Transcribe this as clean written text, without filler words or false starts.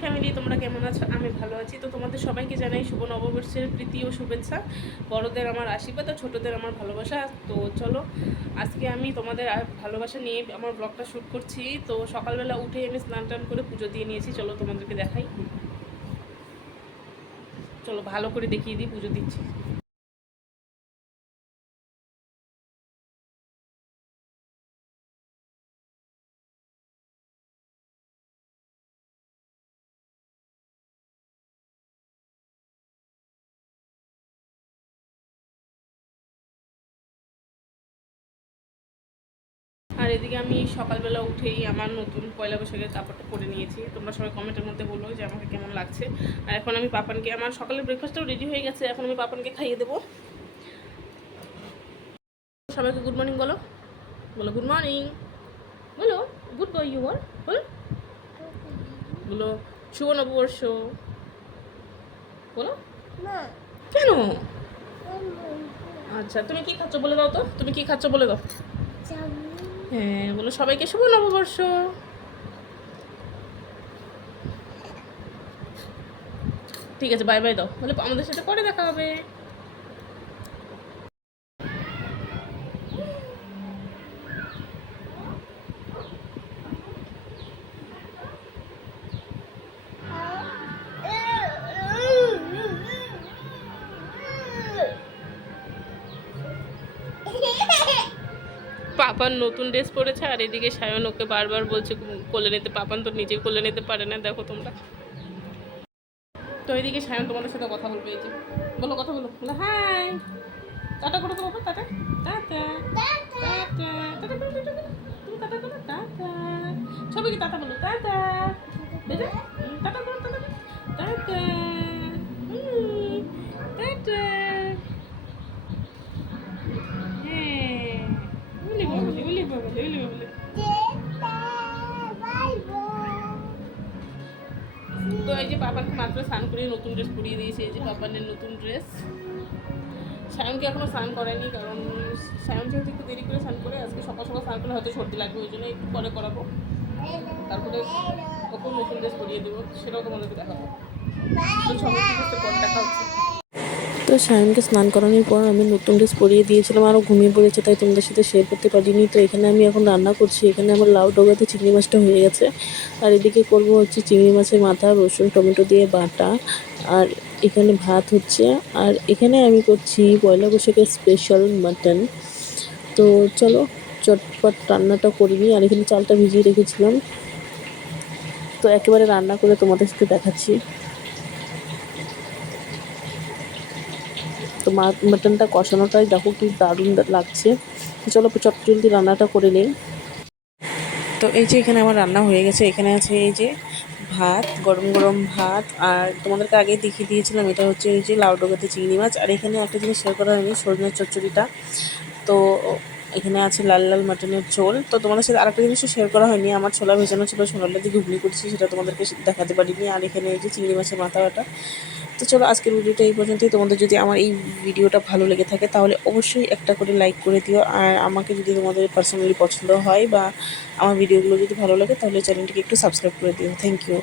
Family, তোমরা কেমন আছো? আমি ভালো আছি। তো তোমাদের সবাইকে জানাই শুভ নববর্ষের প্রীতি ও শুভেচ্ছা। বড়দের আমার আশীর্বাদ আর ছোটোদের আমার ভালোবাসা। তো চলো, আজকে আমি তোমাদের ভালোবাসা নিয়ে আমার ব্লগটা শ্যুট করছি। তো সকালবেলা উঠে আমি স্নান টান করে পুজো দিয়ে নিয়েছি। চলো তোমাদেরকে দেখাই। চলো ভালো করে দেখিয়ে দিই পুজো দিচ্ছি। আর এদিকে আমি সকালবেলা উঠেই আমার নতুন পয়লা বৈশাখের কাপড়টা পরে নিয়েছি। তোমরা সবাই কমেন্টের মধ্যে বলো যে আমাকে কেমন লাগছে। আর এখন আমি পাপানকে, আমার সকালের ব্রেকফাস্টটাও রেডি হয়ে গেছে, এখন আমি পাপানকে খাইয়ে দেবো। সবাইকে গুড মর্নিং বলো, বলো গুড মর্নিং, বলো গুড বয় ইউ আর, বলো বলো শুভ নববর্ষ, বলো কেন? আচ্ছা তুমি কি খাচ্ছ বলে দাও তো, তুমি কি খাচ্ছ বলে দাও। হ্যাঁ বলো সবাইকে শুভ নববর্ষ। ঠিক আছে, বাই বাই দাও, বলে আমাদের সাথে পরে দেখা হবে। পাপান নতুন ড্রেস পরেছে আর এদিকে সায়ন ওকে বারবার বলছে কোলে নিতে। পাপান তো নিজে কোলে নিতে পারে না, দেখো তোমরা। তো এদিকে সায়ন তোমাদের সাথে কথা বলবে। এই যে বলো, কথা বলো, বলো হাই, টাটা করো তো বাবা, টাটা টাটা টাটা টাটা করো, টাটা করো, তুমি টাটা করো, টাটা সবাইকে টাটা বলো, টাটা বেটা, টাটা করো, টাটা করো, টাটা টাটা। হ্যাঁ বলি বাবলি, বলি বাবলি, বলি বাবলি। তো এই যে পাপানকে মাত্র স্নান করিয়ে নতুন ড্রেস পরিয়ে দিয়েছে। এই যে পাপানের নতুন ড্রেস। সায়নকে এখনও স্নান করায়নি, কারণ সায়ন যেহেতু একটু দেরি করে স্নান করে, আজকে সকাল সকাল স্নান করলে হয়তো সর্দি লাগবে, ওই জন্য একটু পরে করাবো। তারপরে ওকেও নতুন ড্রেস পরিয়ে দেবো, সেটাও তোমাদেরকে দেখাবো। তো সবাই ঠিক আছে, পর দেখা হচ্ছে। তো সায়নকে স্নান করানোর পর আমি নতুন ড্রেস পরিয়ে দিয়েছিলাম, আরও ঘুমিয়ে পড়েছে, তাই তোমাদের সাথে শেয়ার করতে পারিনি। তো এখানে আমি এখন রান্না করছি। এখানে আমার লাউ ডগাতে চিংড়ি মাছটা হয়ে গেছে, আর এদিকে করবো হচ্ছে চিংড়ি মাছের মাথা রসুন টমেটো দিয়ে বাটা। আর এখানে ভাত হচ্ছে, আর এখানে আমি করছি পয়লা বৈশাখের স্পেশাল মাটন। তো চলো চটপট রান্নাটা করে নিই। আর এখানে চালটা ভিজিয়ে রেখেছিলাম, তো একেবারে রান্না করে তোমাদের সাথে দেখাচ্ছি। তো মাটনটা কষানোটাই দেখো কি দারুণ লাগছে। তো চলো চট জলদি রান্নাটা করে নিই। তো এই যে এখানে আমার রান্না হয়ে গেছে। এখানে আছে এই যে ভাত, গরম গরম ভাত, আর তোমাদেরকে আগেই দেখিয়ে দিয়েছিলাম এটা হচ্ছে এই যে লাউ ডগাতে চিংড়ি মাছ। আর এখানে একটা জিনিস শেয়ার করা হয়নি, সজনের চচ্চড়িটা। তো এখানে আছে লাল লাল মাটনের ঝোল। তো তোমাদের সাথে আরেকটা জিনিসও শেয়ার করা হয়নি, আমার ছোলা ভেজানো ছিল, ছোলাটা দিয়ে ঘুগনি করছি, সেটা তোমাদেরকে দেখাতে পারিনি। আর এখানে এই যে চিংড়ি মাছের মাথা বাটা। তো চলো আজকের ভিডিওটা এই পর্যন্তই। তোমাদের যদি আমার এই ভিডিওটা ভালো লেগে থাকে তাহলে অবশ্যই একটা করে লাইক করে দিও। আর আমাকে যদি তোমাদের পার্সোনালি পছন্দ হয় বা আমার ভিডিওগুলো যদি ভালো লাগে তাহলে চ্যানেলটিকে একটু সাবস্ক্রাইব করে দিও। Thank you.